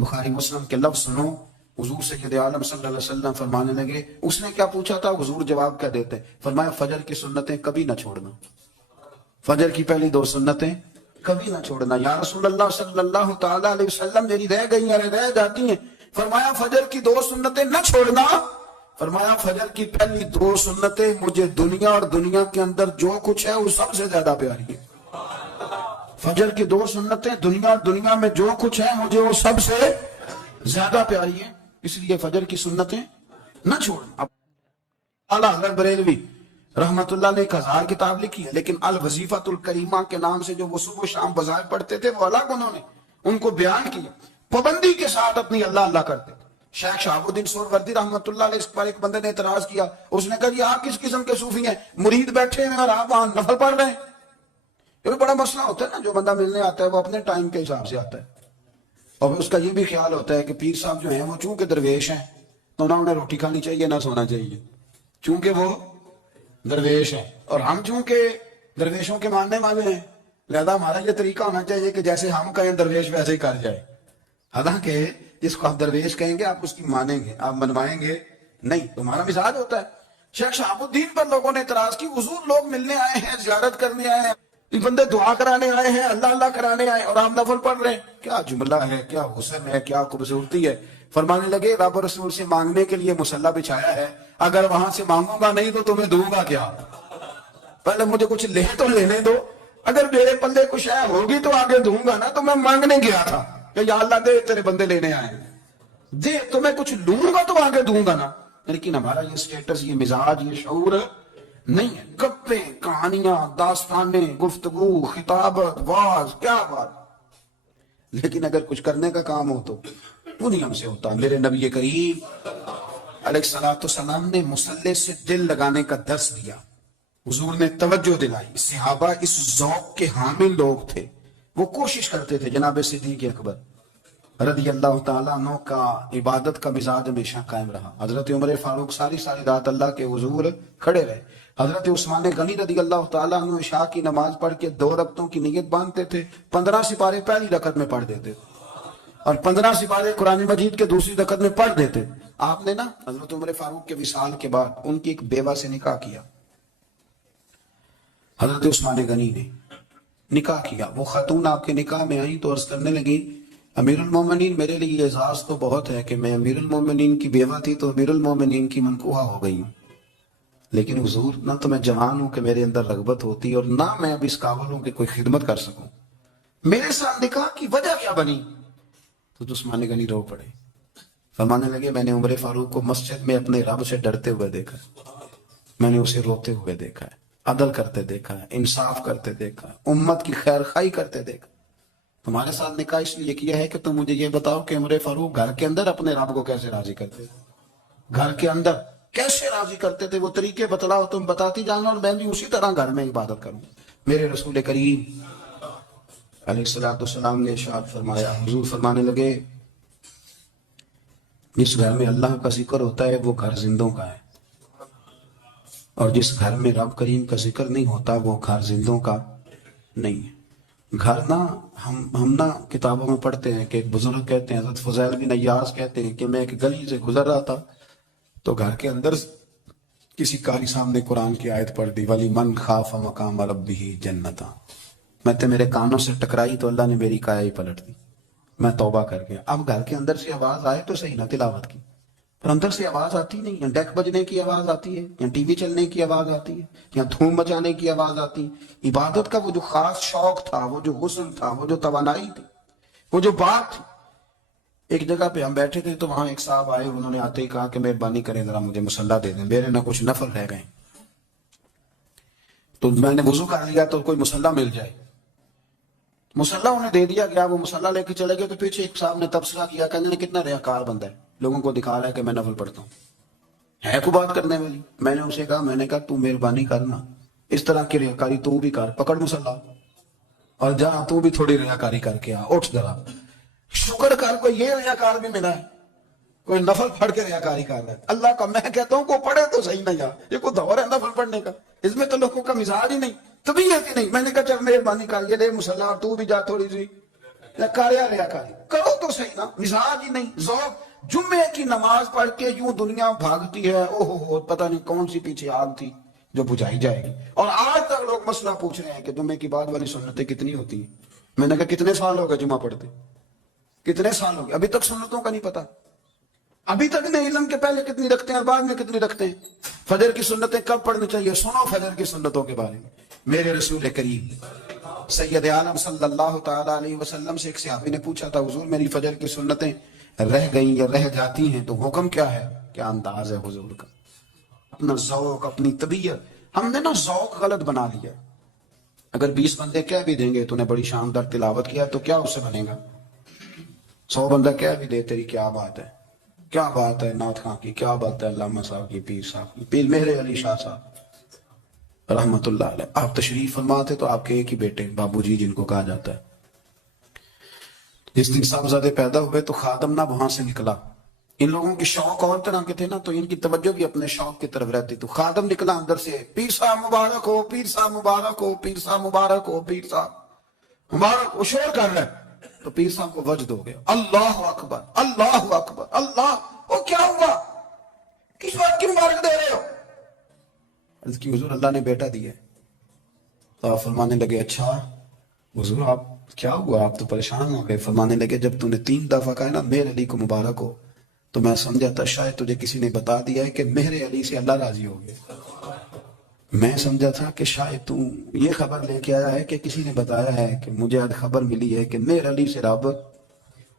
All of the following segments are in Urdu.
بخاری مسلم کے لفظ سنو، حضور سید عالم صلی اللہ علیہ وسلم فرمانے لگے، اس نے کیا پوچھا تھا، حضور جواب کیا دیتے، فرمایا فجر کی سنتیں کبھی نہ چھوڑنا، فجر کی پہلی 2 سنتیں کبھی نہ چھوڑنا۔ یا رسول اللہ صلی اللہ تعالیٰ علیہ وسلم میری رہ گئی ہیں، رہ جاتی ہیں، فرمایا فجر کی 2 سنتیں نہ چھوڑنا، فرمایا فجر کی پہلی 2 سنتیں مجھے دنیا اور دنیا کے اندر جو کچھ ہے وہ سب سے زیادہ پیاری ہے۔ فجر کی 2 سنتیں دنیا میں جو کچھ ہے مجھے وہ سب سے زیادہ پیاری ہے، اس لیے فجر کی سنتیں نہ چھوڑنا۔ اعلیٰ حضرت بریلوی رحمت اللہ نے 1000 کتاب لکھی ہے، لیکن الوظیفۃ الکریمہ کے نام سے جو وہ صبح و شام بظاہر پڑھتے تھے وہ الگ انہوں نے ان کو بیان کیا، پابندی کے ساتھ اپنی اللہ اللہ کرتے تھے۔ شیخ شہاب الدین سہروردی رحمت اللہ علیہ اس پر ایک بندے نے اعتراض کیا، اس نے کہا یہ آپ کس قسم کے صوفی ہیں، مرید بیٹھے ہیں اور آپ وہاں نفل پڑھ رہے ہیں؟ یہ بھی بڑا مسئلہ ہوتا ہے نا، جو بندہ ملنے آتا ہے وہ اپنے ٹائم کے حساب سے آتا ہے، اور اس کا یہ بھی خیال ہوتا ہے کہ پیر صاحب جو ہیں وہ چونکہ درویش ہیں تو نہ انہیں روٹی کھانی چاہیے نہ سونا چاہیے، چونکہ وہ درویش ہیں، اور ہم چونکہ درویشوں کے ماننے والے ہیں لہذا ہمارا یہ طریقہ ہونا چاہیے کہ جیسے ہم کہیں درویش ویسے ہی کر جائے۔ حالانکہ جس کو آپ درویش کہیں گے آپ اس کی مانیں گے، آپ منوائیں گے نہیں، تمہارا مزاج ہوتا ہے۔ شیخ شہاب الدین پر لوگوں نے اعتراض کی، حضور لوگ ملنے آئے ہیں، زیارت کرنے آئے ہیں، یہ بندے دعا کرانے آئے ہیں، اللہ اللہ کرانے آئے اور آپ نفل پڑھ رہے ہیں، کیا جملہ ہے، کیا حسن ہے، کیا خوبصورتی ہے۔ فرمانے لگے رب رسول سے مانگنے کے لیے مصلی بچھایا ہے، اگر وہاں سے مانگوں گا نہیں تو تمہیں دوں گا کیا، پہلے مجھے کچھ لے تو لینے دو، اگر میرے پلے کچھ ہے ہوگی تو آگے دوں گا نا، تو میں مانگنے گیا تھا کہ یا اللہ دے تیرے بندے لینے آئے ہیں، دے تو میں کچھ لوں گا تو آگے دوں گا نا۔ لیکن ہمارا یہ سٹیٹس، یہ مزاج، یہ شعور نہیں ہے، گپیں، کہانیاں، داستانیں، گفتگو، خطابت، واز، کیا بات۔ لیکن اگر کچھ کرنے کا کام ہو تو وہ نہیں ہم سے ہوتا۔ میرے نبی کریم علیہ السلام نے مصلی سے دل لگانے کا درس دیا، حضور نے توجہ دلائی، صحابہ اس ذوق کے حامل لوگ تھے، وہ کوشش کرتے تھے۔ جناب صدیق اکبر رضی اللہ تعالیٰ عنہ کا عبادت کا مزاج ہمیشہ قائم رہا۔ حضرت عمر فاروق ساری رات اللہ کے حضور کھڑے رہے۔ حضرت عثمان غنی رضی اللہ تعالیٰ عنہ عشاء کی نماز پڑھ کے 2 رکعتوں کی نیت باندھتے تھے، 15 سپارے پہلی رکعت میں پڑھ دیتے تھے اور 15 سپارے قرآن مجید کے دوسری رکعت میں پڑھ دیتے۔ آپ نے نا حضرت عمر فاروق کے وصال کے بعد ان کی ایک بیوہ سے نکاح کیا، حضرت عثمان غنی نے نکاح کیا۔ وہ خاتون آپ کے نکاح میں آئی تو عرض کرنے لگی امیر المومنین میرے لیے اعزاز تو بہت ہے کہ میں امیر المومنین کی بیوہ تھی تو امیر المومنین کی منکوحہ ہو گئی ہوں، لیکن حضور نہ تو میں جوان ہوں کہ میرے اندر رغبت ہوتی اور نہ میں اب اس قابل ہوں کہ کوئی خدمت کر سکوں، میرے ساتھ نکاح کی وجہ کیا بنی؟ تو عثمان غنی رو پڑے، فرمانے لگے میں نے عمر فاروق کو مسجد میں اپنے رب سے ڈرتے ہوئے دیکھا، میں نے اسے روتے ہوئے دیکھا ہے، عدل کرتے دیکھا ہے، انصاف کرتے دیکھا ہے، امت کی خیر خواہی کرتے دیکھا۔ تمہارے ساتھ نکاح اس لیے کیا ہے کہ تم مجھے یہ بتاؤ کہ عمر فاروق گھر کے اندر اپنے رب کو کیسے راضی کرتے تھے، گھر کے اندر کیسے راضی کرتے تھے، وہ طریقے بتلاؤ، تم بتاتی جانا اور میں بھی اسی طرح گھر میں عبادت کروں۔ میرے رسول کریم علیہ السلام نے ارشاد فرمایا، حضور فرمانے لگے جس گھر میں اللہ کا ذکر ہوتا ہے وہ گھر زندوں کا ہے، اور جس گھر میں رب کریم کا ذکر نہیں ہوتا وہ گھر زندوں کا نہیں ہے۔ گھر نہ ہم نہ کتابوں میں پڑھتے ہیں کہ ایک بزرگ کہتے ہیں، حضرت فضیل بن عیاض کہتے ہیں کہ میں ایک گلی سے گزر رہا تھا تو گھر کے اندر کسی قاری صاحب نے قرآن کی آیت پڑھ دی، وَلِمَنْ خَافَ مَقَامَ رَبِّهِ جَنَّتَانِ، میں میرے کانوں سے ٹکرائی تو اللہ نے میری کایا ہی پلٹ دی، میں توبہ کر گیا۔ اب گھر کے اندر سے آواز آئے تو صحیح نہ تلاوت کی، پر اندر سے آواز آتی نہیں ہے، ڈیک بجنے کی آواز آتی ہے یا ٹی وی چلنے کی آواز آتی ہے یا دھوم مچانے کی آواز آتی ہے۔ عبادت کا وہ جو خاص شوق تھا، وہ جو حسن تھا، وہ جو توانائی تھی، وہ جو بات تھی۔ ایک جگہ پہ ہم بیٹھے تھے تو وہاں ایک صاحب آئے، انہوں نے آتے ہی کہا کہ مہربانی کریں ذرا مجھے مصلی دے دیں، میرے نہ کچھ نفل رہ گئے، تو میں نے وضو کر لیا تو کوئی مصلی مل جائے، مصلی انہیں دے دیا گیا، وہ مصلی لے کے چلے گئے تو پیچھے ایک صاحب نے تبصرہ کیا، کہنے کتنا ریاکار بندہ ہے، لوگوں کو دکھا رہا ہے کہ میں نفل پڑھتا ہوں، ہے کوئی بات کرنے والی؟ میں نے اسے کہا، میں نے کہا تو مہربانی کرنا اس طرح کی ریاکاری تو بھی کر، پکڑ مصلی اور جا تو بھی تھوڑی ریاکاری کر کے آ، اٹھ ذرا، شکر کر کوئی یہ ریاکار بھی ملا ہے، کوئی نفل پڑھ کے ریاکاری کر رہا ہے اللہ کا۔ میں کہتا ہوں کو پڑھے تو صحیح نہ یار، یہ کوئی دور ہے نفل پڑھنے کا، اس میں تو لوگوں کا مزاج ہی نہیں، طبیعت ہی نہیں۔ میں نے کہا چل مہربانی کر، یہ لے مصلی اور تو بھی جا تھوڑی سی ریاکاری کرو تو صحیح نا، مزاج ہی نہیں، ذوق۔ جمعے کی نماز پڑھ کے یوں دنیا بھاگتی ہے، اوہ ہو پتہ نہیں کون سی پیچھے آگ تھی جو بجھائی جائے گی۔ اور آج تک لوگ مسئلہ پوچھ رہے ہیں کہ جمعے کی بعد والی سنتیں کتنی ہوتی ہیں۔ میں نے کہا کتنے سال ہو گئے جمعہ پڑھتے، کتنے سال ہو گئے، ابھی تک سنتوں کا نہیں پتا، ابھی تک نہیں علم کے پہلے کتنی رکھتے ہیں اور بعد میں کتنی رکھتے ہیں۔ فجر کی سنتیں کب پڑھنی چاہیے؟ سنو فجر کی سنتوں کے بارے میں۔ میرے رسول کریم سید عالم صلی اللہ تعالی علیہ وسلم سے ایک صحابی نے پوچھا تھا، حضور میری فجر کی سنتیں رہ گئیں یا رہ جاتی ہیں تو حکم کیا ہے؟ کیا انداز ہے حضور کا، اپنا ذوق، اپنی طبیعت۔ ہم نے نا ذوق غلط بنا لیا۔ اگر 20 بندے کہہ بھی دیں گے تو نے بڑی شاندار تلاوت کیا تو کیا اس سے بنے گا؟ 100 بندہ کہہ بھی دے تیری کیا بات ہے، کیا بات ہے نعت خاں کی، کیا بات ہے علامہ صاحب کی، پیر صاحب کی، پیر مہر علی شاہ صاحب رحمت اللہ علیہ۔ آپ تشریف فرما تھے تو آپ کے ایک ہی بیٹے بابو جی جن کو کہا جاتا ہے، جس دن صاحبزادے پیدا ہوئے تو خادم نہ وہاں سے نکلا۔ ان لوگوں کے شوق اور طرح کے تھے نا، تو ان کی توجہ بھی اپنے شوق کی طرف رہتی، تو خادم نکلا اندر سے، پیر صاحب مبارک ہو، پیر صاحب مبارک ہو، پیر صاحب مبارک ہو، پیر صاحب مبارک ہو، شور کر رہا ہے۔ تو پیر صاحب کو وجد ہو گیا، اللہ اکبر اللہ اکبر اللہ، وہ کیا ہوا، کس بات کی مبارک دے رہے ہو؟ عرض کی حضور اللہ نے بیٹا دیا ہے۔ تو آپ فرمانے لگے اچھا حضور آپ کیا ہوا، آپ تو پریشان ہو گئے۔ فرمانے لگے جب تو نے 3 دفعہ کہا نا مہر علی کو مبارک ہو، تو میں سمجھا تھا شاید تجھے کسی نے بتا دیا ہے کہ مہر علی سے اللہ راضی ہو گیا۔ میں سمجھا تھا کہ شاید تو یہ خبر لے کے آیا ہے کہ کسی نے بتایا ہے کہ مجھے آج خبر ملی ہے کہ مہر علی سے رب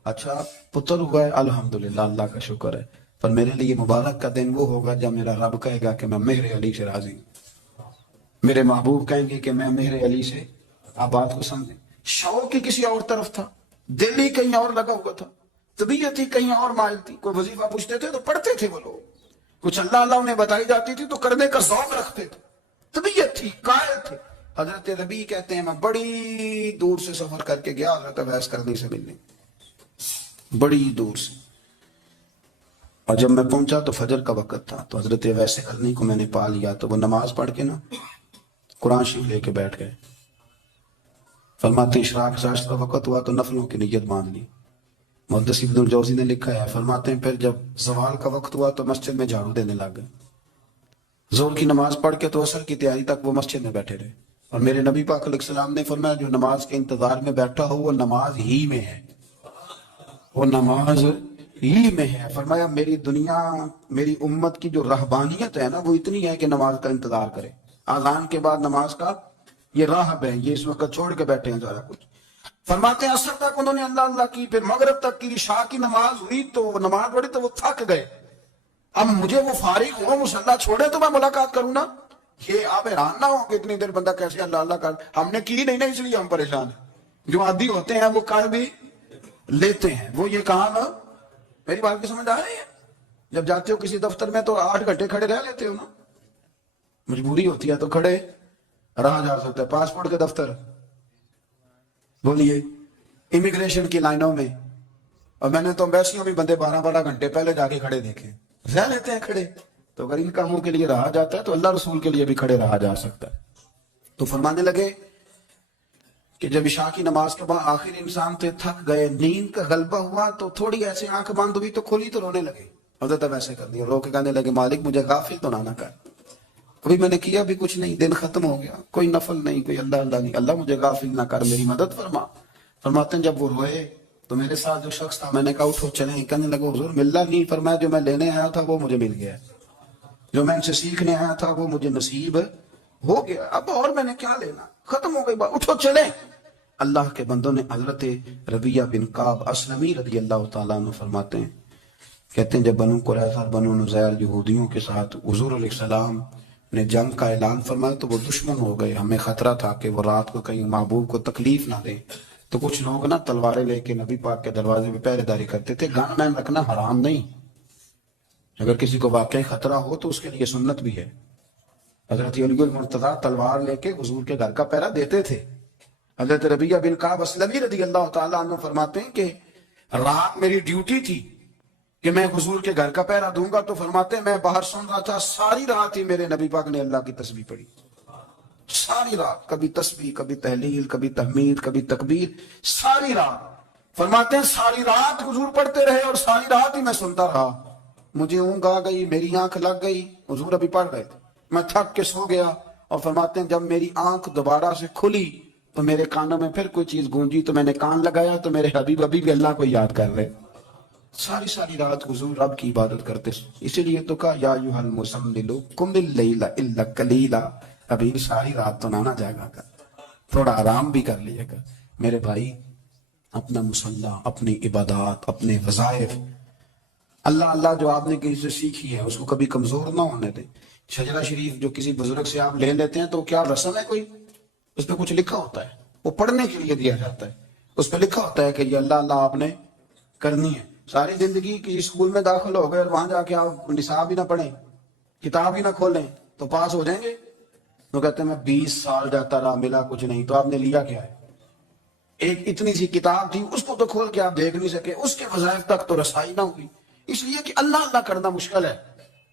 اچھا پتر ہوا ہے، الحمدللہ اللہ کا شکر ہے، پر میرے لیے مبارک کا دن وہ ہوگا جب میرا رب کہے گا کہ میں مہر علی سے راضی ہوں، میرے محبوب کہیں گے کہ میں مہر علی سے۔ آپ بات کو سمجھیں، شوق ہی کسی اور طرف تھا، دل ہی کہیں اور لگا ہوا تھا، طبیعت ہی کہیں اور مائل تھی۔ کوئی وظیفہ پوچھتے تھے تو پڑھتے تھے وہ لوگ، کچھ اللہ اللہ انہیں بتائی جاتی تھی تو کرنے کا ذوق رکھتے تھے، طبیعت تھی، قائل تھے۔ حضرت ربیع کہتے ہیں میں بڑی دور سے سفر کر کے گیا حضرت اویس کرنی سے ملنے، بڑی دور سے، اور جب میں پہنچا تو فجر کا وقت تھا، تو حضرت اویس کرنی کو میں نے پا لیا، تو وہ نماز پڑھ کے نا قرآن شریف لے کے بیٹھ گئے۔ فرماتے اشراق اشراق کا وقت ہوا تو نفلوں کی نیت باندھ لی۔ محدث ابن الجوزی نے لکھا ہے، فرماتے ہیں پھر جب زوال کا وقت ہوا تو مسجد میں جھاڑو دینے لگ گئے۔ ظہر کی نماز پڑھ کے تو عصر کی تیاری تک وہ مسجد میں بیٹھے رہے، اور میرے نبی پاک علیہ السلام نے فرمایا جو نماز کے انتظار میں بیٹھا ہو وہ نماز ہی میں ہے، وہ نماز ہی میں ہے۔ فرمایا میری دنیا، میری امت کی جو رہبانیت ہے نا وہ اتنی ہے کہ نماز کا انتظار کرے، اذان کے بعد نماز کا یہ راہب ہے، یہ اس وقت چھوڑ کے بیٹھے ہیں سارا کچھ۔ فرماتے ہیں عصر تک انہوں نے اللہ اللہ کی، پھر مغرب تک کی، عشاء کی نماز ہوئی تو نماز پڑھی تو وہ تھک گئے۔ اب مجھے وہ فارغ ہو مصلی چھوڑے تو میں ملاقات کروں نا، یہ آپ حیران نہ ہو کہ اتنی دیر بندہ کیسے اللہ اللہ کر، ہم نے کی نہیں نا اس لیے ہم پریشان ہیں۔ جو عادی ہوتے ہیں وہ کر بھی لیتے ہیں، وہ یہ کہا نا، میری بات کی سمجھ آ رہی ہے؟ جب جاتے ہو کسی دفتر میں تو 8 گھنٹے کھڑے رہ لیتے ہو نا، مجبوری ہوتی ہے تو کھڑے رہا جا سکتا ہے۔ پاسپورٹ کے دفتر بولیے، امیگریشن کی لائنوں میں، اور میں نے تو امبیسیوں بھی بندے 12 گھنٹے پہلے جا کے کھڑے دیکھے، رہ لیتے ہیں کھڑے۔ تو اگر ان کاموں کے لیے رہا جاتا ہے تو اللہ رسول کے لیے بھی کھڑے رہا جا سکتا ہے۔ تو فرمانے لگے کہ جب عشاء کی نماز کے بعد آخر انسان تھے، تھک گئے، نیند کا غلبہ ہوا تو تھوڑی ایسے آنکھ بند ہوئی تو کھولی تو رونے لگے۔ حضرت ویسے کر دیا، رو کے کہنے لگے مالک مجھے غافل تو نہ کر، ابھی میں نے کیا بھی کچھ نہیں، دن ختم ہو گیا، کوئی نفل نہیں، کوئی اللہ اللہ نہیں، اللہ مجھے غافل نہ کر، میری مدد فرما۔ فرماتے ہیں جب وہ روئے تو میرے ساتھ جو شخص تھا میں نے کہا اٹھو چلیں، کہنے لگا حضور ملنا نہیں، فرمایا جو میں لینے آیا تھا وہ مجھے مل گیا، جو میں ان سے سیکھنے آیا تھا وہ مجھے نصیب ہو گیا، اب اور میں نے کیا لینا، ختم ہو گئی بات، اٹھو چلیں۔ اللہ کے بندوں نے حضرت ربیعہ بن کعب اسلمی رضی اللہ تعالیٰ عنہ فرماتے ہیں، کہتے ہیں جب بنو قریظہ بنو نذیر یہودیوں کے ساتھ حضور علیہ السلام نے جنگ کا اعلان فرمایا تو وہ دشمن ہو گئے، ہمیں خطرہ تھا کہ وہ رات کو کہیں محبوب کو تکلیف نہ دے، تو کچھ لوگ نا تلواریں لے کے نبی پاک کے دروازے پہ پہرے داری کرتے تھے۔ گن مین رکھنا حرام نہیں، اگر کسی کو واقعی خطرہ ہو تو اس کے لیے سنت بھی ہے۔ حضرت علی المرتضیٰ تلوار لے کے حضور کے گھر کا پہرا دیتے تھے۔ حضرت ربیعہ بن کعب اسلمی رضی اللہ تعالیٰ عنہ فرماتے ہیں کہ رات میری ڈیوٹی تھی کہ میں حضور کے گھر کا پہرا دوں گا، تو فرماتے ہیں میں باہر سن رہا تھا، ساری رات ہی میرے نبی پاک نے اللہ کی تسبیح پڑھی، ساری رات، کبھی تسبیح، کبھی تہلیل، کبھی تحمید، کبھی تکبیر، ساری رات۔ فرماتے ہیں ساری رات حضور پڑھتے رہے اور ساری رات ہی میں سنتا رہا. مجھے اونگ آ گئی, میری آنکھ لگ گئی, حضور ابھی پڑھ رہے تھے, میں تھک کے سو گیا. اور فرماتے ہیں جب میری آنکھ دوبارہ سے کھلی تو میرے کانوں میں پھر کوئی چیز گونجی, تو میں نے کان لگایا تو میرے حبیب ابھی بھی اللہ کو یاد کر رہے. ساری رات حضور رب کی عبادت کرتے. اسی لیے تو کہا یا ایھا المزمل قم اللیل الا قلیلا, ابھی ساری رات تو نہ جاگا کر, تھوڑا آرام بھی کر لیے گا. میرے بھائی اپنا مصلی, اپنی عبادات, اپنے وظائف, اللہ اللہ جو آپ نے کسی سے سیکھی ہے اس کو کبھی کمزور نہ ہونے دیں. شجرہ شریف جو کسی بزرگ سے آپ لے لیتے ہیں تو کیا رسم ہے کوئی؟ اس پہ کچھ لکھا ہوتا ہے, وہ پڑھنے کے لیے دیا جاتا ہے. اس پہ لکھا ہوتا ہے کہ یہ اللہ اللہ آپ نے کرنی ہے. ساری زندگی کی اسکول میں داخل ہو گئے اور وہاں جا کے آپ نصاب ہی نہ پڑھیں, کتاب ہی نہ کھولیں تو پاس ہو جائیں گے؟ تو کہتے ہیں میں 20 سال جاتا رہا ملا کچھ نہیں. تو آپ نے لیا کیا ہے؟ ایک اتنی سی کتاب تھی, اس کو تو کھول کے آپ دیکھ نہیں سکے, اس کے وظائف تک تو رسائی نہ ہوئی. اس لیے کہ اللہ اللہ کرنا مشکل ہے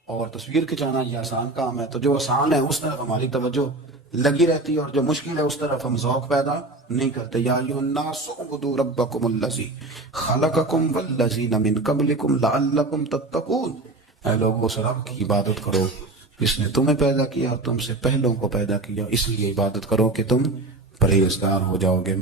اور تصویر کھنچانا یہ آسان کام ہے. تو جو آسان ہے اس طرف ہماری توجہ لگی رہتی ہے اور جو مشکل ہے اس طرف ہم ذوق پیدا نہیں کرتے. یا ایھا الناس اعبدوا ربکم الذی خلقکم والذین من قبلکم لعلکم تتقون, اے لوگوں اس رب کی عبادت کرو جس نے تمہیں پیدا کیا, تم سے پہلوں کو پیدا کیا, اس لیے عبادت کرو کہ تم پرہیزگار ہو جاؤ گے.